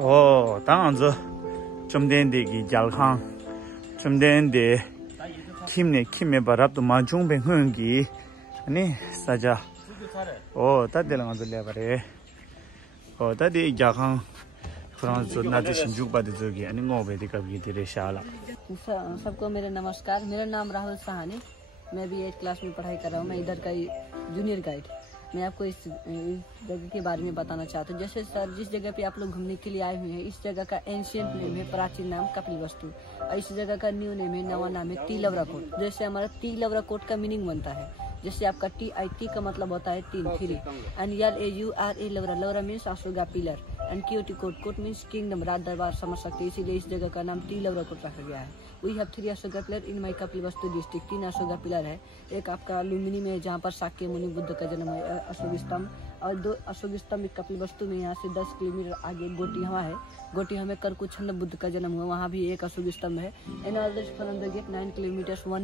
오, 당한저 좀된데기 잘항 좀된데 김에 바랍도 만중뱅 흥기 아니 사자 오 따들랑 들려 그래 오 따디 자항 France नाते संजुक बात जोगी अनि ngobe de कभी तेरे शाला सबको मेरा नमस्कार। मेरा नाम राहुल सहानी, मैं भी 8 क्लास में पढ़ाई कर रहा हूँ। मैं इधर का जूनियर गाइड। मैं आपको इस जगह के बारे में बताना चाहता हूँ। जैसे सर जिस जगह पे आप लोग घूमने के लिए आए हुए हैं, इस जगह का एंशियंट नेम है, प्राचीन नाम कपिलवस्तु, और इस जगह का न्यू नेम है, नवा नाम है तिलवराकोट। जैसे हमारा तिलवराकोट का मीनिंग बनता है, जैसे आपका TIT का मतलब होता है 3 एंड LAURA लवरा means Ashoka pillar and KOT कोट मीन्स किंगडम, राज दरबार समझ सकते हैं। इसीलिए इस जगह का नाम तिलवराकोट रखा गया है। We have 3 Ashoka pillar in my Kapilvastu district. 3 Ashoka pillar है। एक आपका लुम्बिनी में जहाँ पर शाक्य मुनि बुद्ध का जन्म है, अशोक स्तंभ, और 2 अशोक स्तंभ कपिलवस्तु में यहाँ से 10 किलोमीटर आगे गोटिहवा है। गोटिहवा में करकुछंद बुद्ध का जन्म हुआ, वहाँ भी एक अशोक स्तंभ है। And always from the gate 9 kilometre 1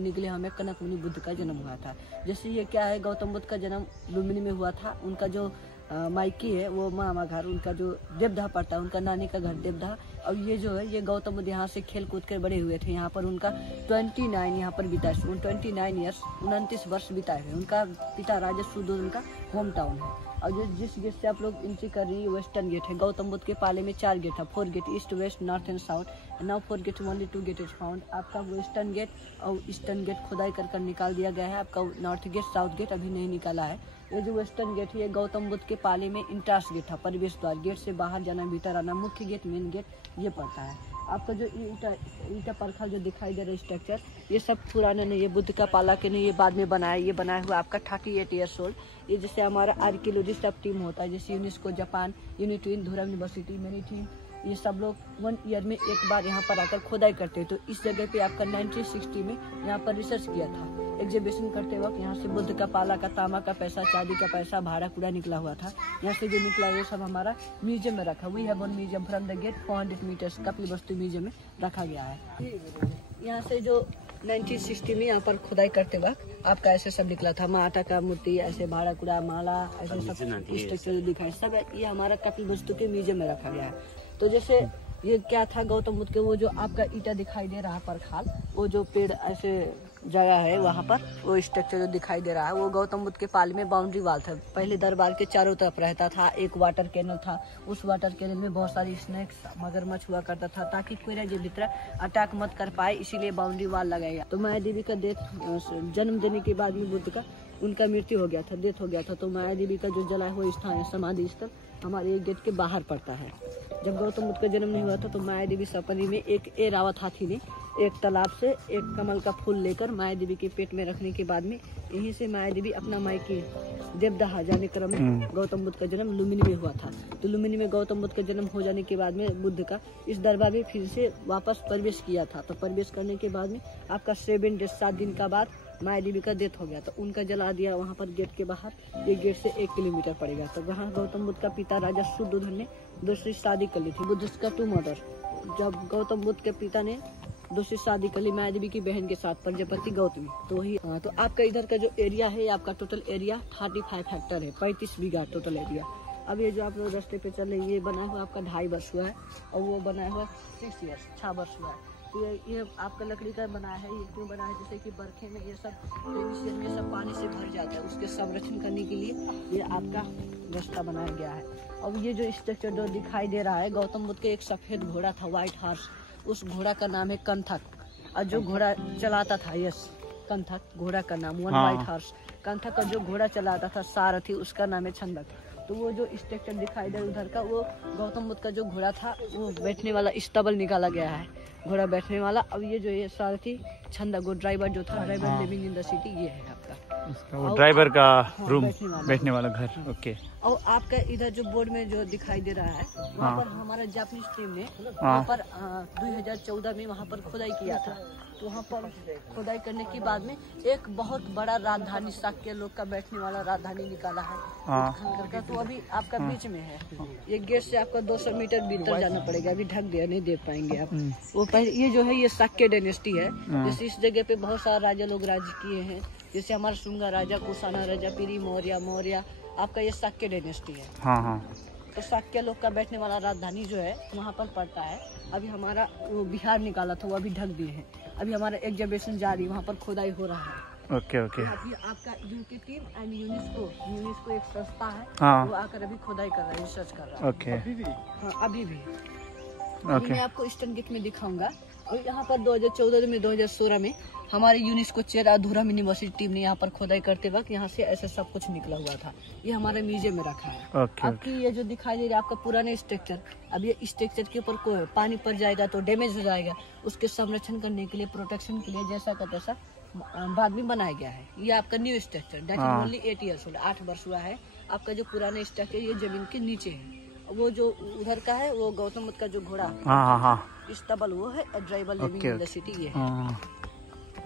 Niglihawa में कनक मुनि बुद्ध का जन्म हुआ था। जैसे ये क्या है, गौतम बुद्ध का जन्म लुम्बिनी में हुआ था। उनका जो मायकी है वो मामा घर, उनका जो देवधा पड़ता है, उनका नानी का घर देवधा। और ये जो है ये गौतम बुद्ध यहाँ से खेल कूद कर बड़े हुए थे। यहाँ पर उनका 29 यहाँ पर बिताए, 29 ईयर्स 29 वर्ष बिताए हुए। उनका पिता राजा सुदोधन का होम टाउन है। और जो जिस गेट से आप लोग एंट्री कर रही है वेस्टर्न गेट है। गौतम बुद्ध के पाले में 4 गेट है, 4 gate, east west north and south. Now 4 gate only 2 gate is found. आपका वेस्टर्न गेट और ईस्टर्न गेट खुदाई कर निकाल दिया गया है। आपका नॉर्थ गेट साउथ गेट अभी नहीं निकाला है। ये जो वेस्टर्न गेट है ये गौतम बुद्ध के पाले में इंट्रांस गेट है, प्रवेश द्वार। गेट से बाहर जाना भीतर आना, मुख्य गेट मेन गेट ये पड़ता है। आपका जो ईटा परखा जो दिखाई दे रहा है स्ट्रक्चर, ये सब पुराने नहीं, ये बुद्ध का पाला के नहीं, ये बाद में बनाया। ये बनाया हुआ आपका 38 ईयर्स ओल्ड। ये जैसे हमारा आर्कियोलॉजिस्ट सब टीम होता है, जैसे यूनेस्को, जापान, यूनिट्वीन, धुरम यूनिवर्सिटी, मेरी टीम, ये सब लोग 1 ईयर में एक बार यहाँ पर आकर खुदाई करते हैं। तो इस जगह पे आपका 1960 में यहाँ पर रिसर्च किया था। एग्जीबिशन करते वक्त यहाँ से बुद्ध का पाला का, तांबा का पैसा, चांदी का पैसा, भाड़ा कूड़ा निकला हुआ था। यहाँ से जो निकला ये सब हमारा म्यूजियम में रखा। We have one museum from the gate 400 metres Kapilvastu museum में रखा गया है। यहाँ से जो 1960 में यहाँ पर खुदाई करते वक्त आपका ऐसे सब निकला था, माता का मूर्ति, ऐसे भाड़ा कूड़ा, माला, ऐसे सब स्ट्रक्चर दिखाए, सब ये हमारा कपिलवस्तु के म्यूजियम में रखा गया है। तो जैसे ये क्या था, गौतम बुद्ध के वो जो आपका ईटा दिखाई दे रहा है परखाल, वो जो पेड़ ऐसे जगह है वहाँ पर वो स्ट्रक्चर जो दिखाई दे रहा है वो गौतम बुद्ध के पाल में बाउंड्री वाल था। पहले दरबार के चारों तरफ रहता था। एक वाटर कैनल था, उस वाटर कैनल में बहुत सारी स्नैक्स, मगरमच्छ हुआ करता था, ताकि कोई जो भीतर अटैक मत कर पाए, इसीलिए बाउंड्री वाल लगाया। तो माया देवी का जन्म देने के बाद में बुद्ध का उनका मृत्यु हो गया था, डेथ हो गया था। तो माया देवी का जो जला हुआ स्थान है, समाधि स्थल, हमारे एक गेट के बाहर पड़ता है। जब गौतम बुद्ध का जन्म नहीं हुआ था तो माया देवी सपने में एक एरावत हाथी ने एक तालाब से एक कमल का फूल लेकर माया देवी के पेट में रखने के बाद में यहीं से माया देवी अपना मायके देवदहा जाने क्रम में गौतम बुद्ध का जन्म लुम्बिनी में हुआ था। तो लुम्बिनी में गौतम बुद्ध का जन्म हो जाने के बाद में बुद्ध का इस दरबार में फिर से वापस प्रवेश किया था। तो प्रवेश करने के बाद में आपका 7 दिन का बाद माया देवी का डेथ हो गया। तो उनका जला दिया वहाँ पर गेट के बाहर। ये गेट से 1 किलोमीटर पड़ेगा। तो वहाँ गौतम बुद्ध का पिता राजा सुदोधन ने दूसरी शादी कर ली थी। बुद्ध का 2 मदर। जब गौतम बुद्ध के पिता ने दूसरी शादी कर ली माया देवी की बहन के साथ, प्रजापति गौतमी, तो वही। तो आपका इधर का जो एरिया है, आपका टोटल एरिया 35 हेक्टर है, 35 बीघा टोटल एरिया। अब ये जो आप लोग रास्ते पे चल रहे हैं, ये बना हुआ आपका 2.5 वर्ष हुआ है, और वो बना हुआ 6 ईयर्स 6 वर्ष हुआ है। तो ये आपका लकड़ी का बना है। ये क्यों बना है, जैसे कि बरखे में ये सब ग्लेशियर में सब पानी से भर जाता है, उसके संरक्षण करने के लिए ये आपका रास्ता बनाया गया है। अब ये जो स्ट्रक्चर जो दिखाई दे रहा है, गौतम बुद्ध के एक सफेद घोड़ा था, व्हाइट हॉर्स, उस घोड़ा का नाम है कंथक। और जो घोड़ा चलाता था, यस कंथक घोड़ा का नाम, वन व्हाइट हॉर्स। कंथक का जो घोड़ा चलाता था सारथी, उसका नाम है छंदक। तो वो जो स्ट्रक्चर दिखाई दे उधर का, वो गौतम बुद्ध का जो घोड़ा था वो बैठने वाला स्टबल निकाला गया है, घोड़ा बैठने वाला। अब ये जो ये सारथी छंदक, वो ड्राइवर जो था, driver living in the city, ये है आपका वो ड्राइवर का रूम, बैठने वाला घर। ओके। और आपका इधर जो बोर्ड में जो दिखाई दे रहा है, वहाँ पर हमारा जापानीज टीम ने वहाँ पर 2014 में वहाँ पर खुदाई किया था। तो वहाँ पर खुदाई करने के बाद में एक बहुत बड़ा राजधानी, शाक्य लोग का बैठने वाला राजधानी निकाला है खंडर का। तो अभी आपका बीच में है। ये गेट से आपका 200 मीटर भीतर जाना पड़ेगा, अभी ढक दिया, नहीं देख पाएंगे आप। वो पहले ये जो है ये शाक्य डायनेस्टी है। जैसे इस जगह पे बहुत सारे राजा लोग राज किए हैं, जैसे हमारा शुंगा राजा, कुशाना राजा, पीरी मौर्य, आपका ये शाक्य डायनेस्टी है। तो शाक्य लोग का बैठने वाला राजधानी जो है वहाँ पर पड़ता है। अभी हमारा वो बिहार निकाला था, वो अभी ढक दिए हैं। अभी हमारा एग्जीबिशन जारी है, वहाँ पर खोदाई हो रहा है। Okay okay. अभी आपका यूके टीम एंड यूनेस्को एक संस्था है, हाँ। वो आकर अभी खोदाई कर रहा है, रिसर्च कर रहा है। ओके। अभी भी ओके। मैं आपको ईस्टर्न गेट में दिखाऊंगा। और यहाँ पर 2014 में 2016 में हमारे यूनेस्को चेयर अधूरम यूनिवर्सिटी टीम ने यहाँ पर खोदाई करते वक्त यहाँ से ऐसा सब कुछ निकला हुआ था। ये हमारे म्यूजियम में रखा है। ओके। आपकी ये जो दिखाई दे रहा है आपका पुराना स्ट्रक्चर, अब ये स्ट्रक्चर के ऊपर पानी पड़ जाएगा तो डैमेज हो जाएगा। उसके संरक्षण करने के लिए, प्रोटेक्शन के लिए जैसा का तैसा बाद में बनाया गया है। ये आपका new structure that is only 8 years old, 8 वर्ष हुआ है। आपका जो पुराना स्ट्रक्चर ये जमीन के नीचे है। वो जो उधर का है वो गौतम बुद्ध का जो घोड़ा इस्तबल वो है, tribal living in the city ये है।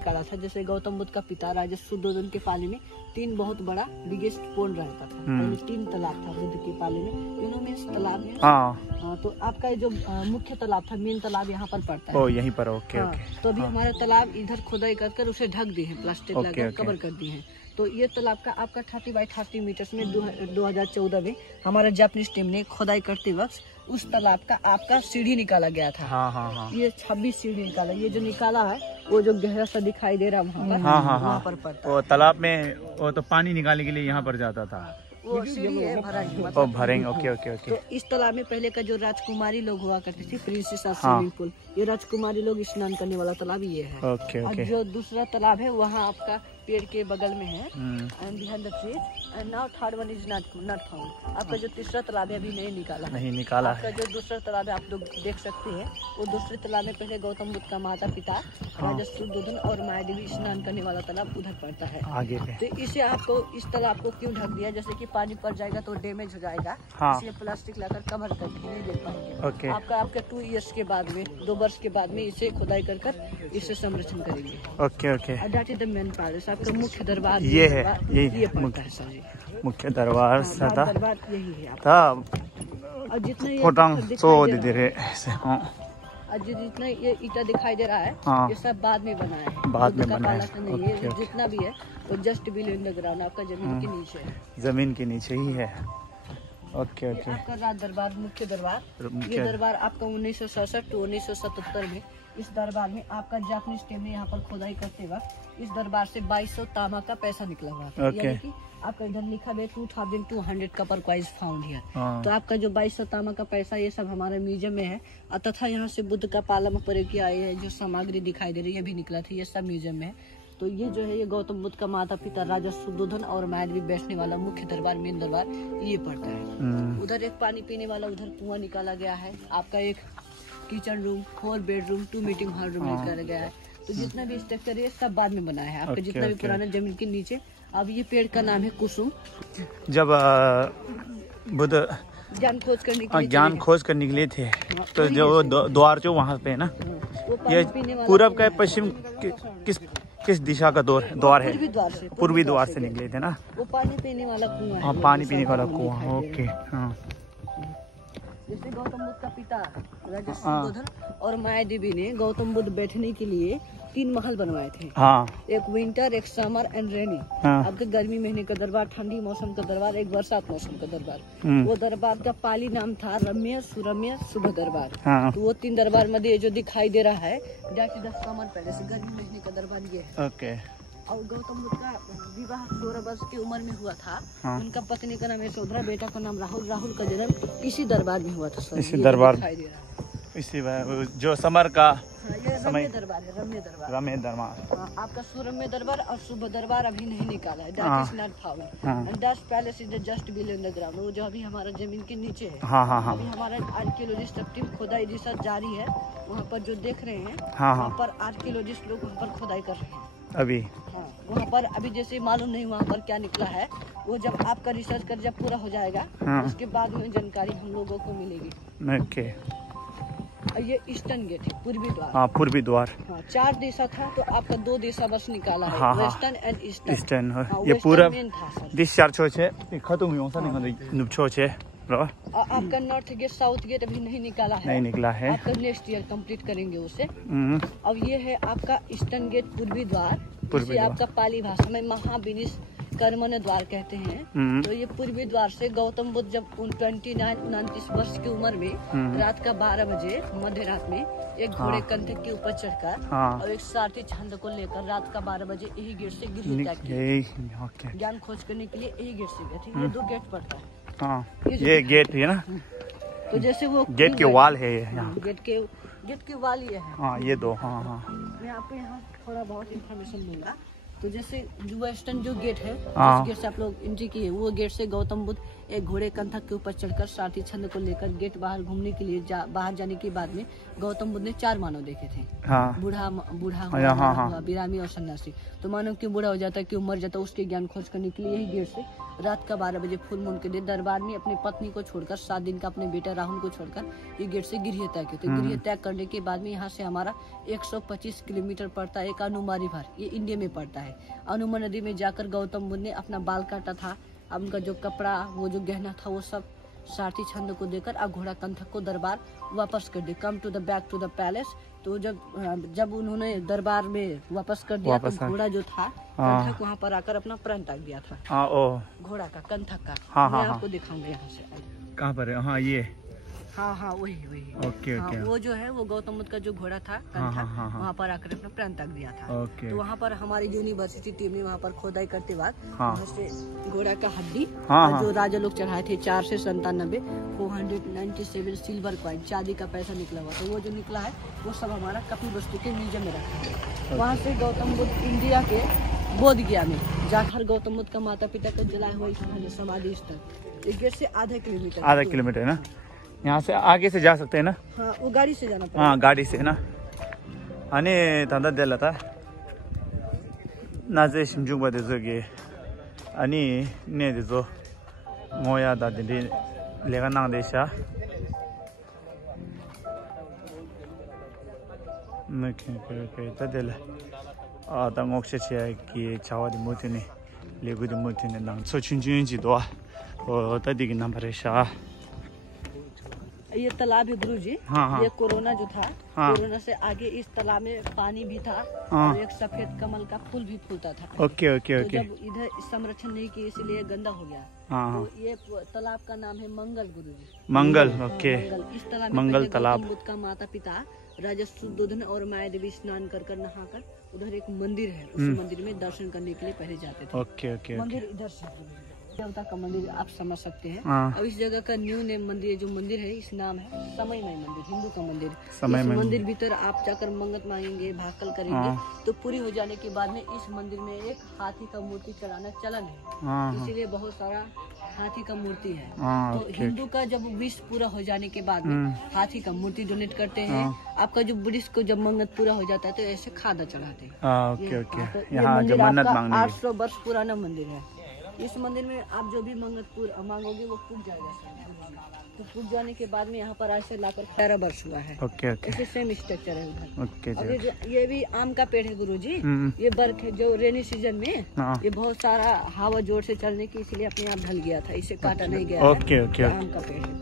करा था जैसे गौतम बुद्ध का पिता राजा शुद्धोधन के पाले में 3 बहुत बड़ा बिगेस्ट पोंड रहता था। पहले 3 तालाब था बुद्ध के पाले में, तीनों में तालाब है। हाँ, तो आपका जो मुख्य तालाब था, मेन तालाब यहाँ पर पड़ता है। यहीं पर। Okay okay. तो अभी हमारा तालाब इधर खोदाई कर उसे ढक दिए हैं, प्लास्टिक लगाकर कवर कर दिए हैं। तो ये तालाब का आपका 30 बाई 30 मीटर्स में 2014 में हमारा जापानीज टीम ने खोदाई करते वक्त उस तालाब का आपका सीढ़ी निकाला गया था। हाँ। ये 26 सीढ़ी निकाला। ये जो निकाला है वो जो गहरा सा दिखाई दे रहा है वहाँ पर पड़ता है। वो तालाब में वो तो पानी निकालने के लिए यहाँ पर जाता था। वो सीढ़ी है भरेंगे। Okay okay okay. तो इस तालाब में पहले का जो राजकुमारी लोग हुआ करती थी, प्रिंसेस स्विमिंग पूल, ये राजकुमारी लोग स्नान करने वाला तालाब ये है। Okay okay. जो दूसरा तालाब है वहाँ आपका पेड़ के बगल में है and behind the trees, and now third one is not found. आपका जो तीसरा तालाब है अभी नहीं निकाला है। आपका जो दूसरा तालाब है आप लोग देख सकते हैं, वो दूसरे तालाब में पहले गौतम बुद्ध का माता पिता राजा शुद्धोधन और माया देवी स्नान करने वाला तालाब उधर पड़ता है आगे पे। तो इसे आपको इस तालाब को क्यों ढक दिया, जैसे कि पानी पड़ जाएगा तो डैमेज हो जाएगा, इसलिए प्लास्टिक लाकर कवर करके नहीं देख पाएंगे। आपका 2 इयर्स के बाद में, 2 वर्ष के बाद में इसे खुदाई कर इसे संरक्षण करेंगे। Okay okay. That is the main palace. आपका मुख्य दरबार ये है, ये पड़ता है सर जी। मुख्य दरबार सदा दरबार यही है था। और जितना और जितना ये ईटा दिखाई दे रहा है ये सब बाद में बना है, बाद में बना है। जितना भी है वो just below in the ground, आपका जमीन के नीचे है। जमीन के नीचे ही है। Okay okay. आपका राज दरबार, मुख्य दरबार, ये दरबार आपका 1967 to 1977 में इस दरबार में आपका जापानीज टीम ने यहाँ पर खोदाई करते वक्त इस दरबार से 2200 तामा का पैसा निकला हुआ था। यानी कि आपका इधर लिखा है 2200 कपर कॉइंस फाउंड हियर। तो आपका जो 2200 तामा का पैसा ये सब हमारे म्यूजियम में है। तथा यहाँ से बुद्ध का पालम प्रयोग किया है, जो सामग्री दिखाई दे रही है भी निकला था, ये सब म्यूजियम में है। तो ये जो है ये गौतम बुद्ध का माता पिता राजा शुद्धोधन और माया देवी बैठने वाला मुख्य दरबार, मेन दरबार ये पड़ता है। उधर एक पानी पीने वाला उधर कुआं निकाला गया है। आपका एक kitchen room, 4 bedroom, 2 meeting hall room निकाला गया है। तो जितना भी स्ट्रक्चर है सब बाद में बना है। आपका जितना भी पुराना जमीन के नीचे। अब ये पेड़ का नाम है कुसुम। जब बुद्ध ज्ञान खोज करने के लिए थे तो जो द्वार जो वहाँ पे है ना, ये पूरब का पश्चिम किस दिशा का द्वार है? पूर्वी द्वार से निकले थे ना। वो पानी पीने वाला कुआं। हाँ, पानी पीने वाला कुआं। ओके। हाँ, जैसे गौतम बुद्ध का पिता राजा शुद्धोधन और माया देवी ने गौतम बुद्ध बैठने के लिए 3 महल बनवाए थे। हाँ। एक विंटर, एक समर एंड रेनी। आपके गर्मी महीने का दरबार, ठंडी मौसम का दरबार, एक बरसात मौसम का दरबार। वो दरबार का पाली नाम था रम्य, सुरम्य, शुभ दरबार। तो वो 3 दरबार में जो दिखाई दे रहा है that is the summer palace, गर्मी महीने का दरबार ये है। ओके। और गौतम बुद्ध का विवाह 16 वर्ष की उम्र में हुआ था। उनका पत्नी का नाम यशोधरा, बेटा का नाम राहुल। राहुल का जन्म इसी दरबार में हुआ था सर। इसी दरबार इसी जो समर का रम्य दरबार है, रम्य दरबार। आपका सुरम्य दरबार और शुभ दरबार अभी नहीं निकाला है, that is not found and that palace is just below in the ground, वो जो अभी हमारा जमीन के नीचे है। अभी हमारा आर्कियोलॉजिस्ट टीम खोदाई रिसर्च जारी है। वहाँ पर जो देख रहे हैं वहाँ पर आर्कियोलॉजिस्ट लोग वहाँ पर खोदाई कर रहे हैं अभी। वहाँ पर अभी जैसे मालूम नहीं वहाँ पर क्या निकला है, वो जब आपका रिसर्च कर जब पूरा हो जाएगा उसके बाद में जानकारी हम लोगों को मिलेगी। ओके। ये ईस्टर्न गेट है, पूर्वी द्वार। हाँ, पूर्वी द्वार। 4 दिशा था तो आपका 2 दिशा बस निकाला है, वेस्टर्न एंड ईस्टर्न। ये पूरा डिस्चार्ज छे खत्म हुआ सा नहीं नुपछो छे। आपका नॉर्थ गेट, साउथ गेट अभी नहीं निकाला है। नहीं निकला है। आपका नेक्स्ट ईयर कंप्लीट करेंगे उसे। अब ये है आपका ईस्टर्न गेट, पूर्वी द्वार। आपका पाली भाषा में महाविनिश कर्मण्य द्वार कहते हैं। तो ये पूर्वी द्वार से गौतम बुद्ध जब 29 वर्ष की उम्र में रात का 12 बजे मध्य रात में एक घोड़े कंधक के ऊपर चढ़कर और एक सारथी छंद को लेकर रात का 12 बजे यही गेट से गिर ज्ञान खोज करने के लिए यही गेट से गए थे। ये 2 गेट पड़ता है। हाँ, ये गेट है ना। तो जैसे वो गेट के वाल है यहाँ। गेट के वाल ये है। हाँ, ये 2। हाँ हाँ, मैं आपको यहाँ थोड़ा बहुत इंफॉर्मेशन दूंगा। तो जैसे जो वेस्टर्न जो गेट है, हाँ। जिस गेट से आप लोग एंट्री किए, वो गेट से गौतम बुद्ध एक घोड़े कंधक के ऊपर चढ़कर सारथी छंद को लेकर गेट बाहर घूमने के लिए बाहर जाने के बाद में गौतम बुद्ध ने 4 मानव देखे थे। हाँ। बूढ़ा हुआ, बिरामी और सन्यासी। तो मानव क्यों बूढ़ा हो जाता है, क्यों मर जाता है, उसके ज्ञान खोज करने के लिए यही गेट से रात का 12 बजे फुल मून के दिन दरबार में अपनी पत्नी को छोड़कर 7 दिन का अपने बेटा राहुल को छोड़कर ये गेट से गृह त्याग किया। तो गृह त्याग करने के बाद में यहाँ से हमारा 125 किलोमीटर पड़ता है एक अनुमारी भर, ये इंडिया में पड़ता है। अनुमा नदी में जाकर गौतम बुद्ध ने अपना बाल काटा था। अब उनका जो कपड़ा, वो जो गहना था, वो सब सारथी छंद को देकर अब घोड़ा कंधक को दरबार वापस कर दिया। Come to the back to the palace. तो जब उन्होंने दरबार में वापस कर दिया तो घोड़ा जो था कंधक वहाँ पर आकर अपना प्राण त्याग दिया था। घोड़ा का कंधक का मैं आपको दिखाऊंगा यहाँ से। कहाँ पर है? हाँ, ये। हाँ, वही। ओके। वो जो है वो गौतम बुद्ध का जो घोड़ा था कंधक, वहाँ पर आकर अपना प्राण त्याग दिया था। तो वहाँ पर हमारी यूनिवर्सिटी टीम ने वहाँ पर खोदाई करते वक्त वहाँ से घोड़ा का हड्डी जो राजा लोग चढ़ाए थे 4 से 97 497 सिल्वर कॉइन, चांदी का पैसा निकला हुआ। तो वो जो निकला है वो सब हमारा कपिल वस्तु के म्यूजियम में रखा है। वहाँ से गौतम बुद्ध इंडिया के बोध गया में जाकर गौतम बुद्ध का माता पिता का जलाया हुआ समाधि स्थल गेट से आधा किलोमीटर है ना। यहाँ से आगे से जा सकते हैं ना। हाँ, वो गाड़ी से जाना पड़ेगा। हाँ, गाड़ी से ना। 아니 단다 될라다 낮에 심중받아 저기 아니 네데서 뭐야 다들 내가 나데샤 이렇게 다들 당 혹시치야 기 자와디 못이네 레고디 못이네 난 소춘준지도 다디기 남바레샤 ये तालाब है गुरुजी। ये कोरोना जो था, कोरोना से आगे इस तालाब में पानी भी था और एक सफेद कमल का फूल भी फूलता था। ओके। जब इधर संरक्षण नहीं किया इसलिए गंदा हो गया। तो ये तालाब का नाम है मंगल गुरुजी। मंगल, ओके। इस तालाब में गौतम बुद्ध का माता पिता राजा शुद्धोधन और माया देवी स्नान कर नहाकर उधर एक मंदिर है, उस मंदिर में दर्शन करने के लिए पहले जाते थे। ओके। मंदिर इधर से देवता का मंदिर आप समझ सकते हैं। अब इस जगह का न्यू नेम मंदिर जो मंदिर है इस नाम है समयमय मंदिर, हिंदू का मंदिर। इस मंदिर भीतर आप जाकर मंगत मांगेंगे, भाकल करेंगे तो पूरी हो जाने के बाद में इस मंदिर में एक हाथी का मूर्ति चढ़ाना चलन है, इसीलिए बहुत सारा हाथी का मूर्ति है। तो हिंदू का जब विश पूरा हो जाने के बाद में हाथी का मूर्ति डोनेट करते हैं। आपका जो बुद्धिस्ट को जब मंगत पूरा हो जाता है तो ऐसे खादा चढ़ाते हैं। यहाँ 800 वर्ष पुराना मंदिर है। इस मंदिर में आप जो भी मंगत मांगोगे वो पूज जाएगा। तो पूज जाने के बाद में यहाँ पर आज से लाकर 13 वर्ष हुआ है। ओके। सेम स्ट्रक्चर है उधर। ओके। ये भी आम का पेड़ है गुरुजी। ये बर्फ है जो रेनी सीजन में ये बहुत सारा हवा जोर से चलने की इसलिए अपने आप ढल गया था, इसे काटा नहीं गया। ओके। आम का पेड़ है।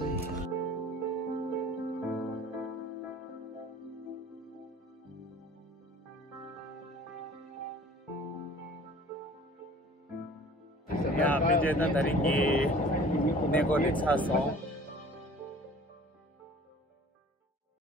야, 이제 나 다른 게 내고 내 차서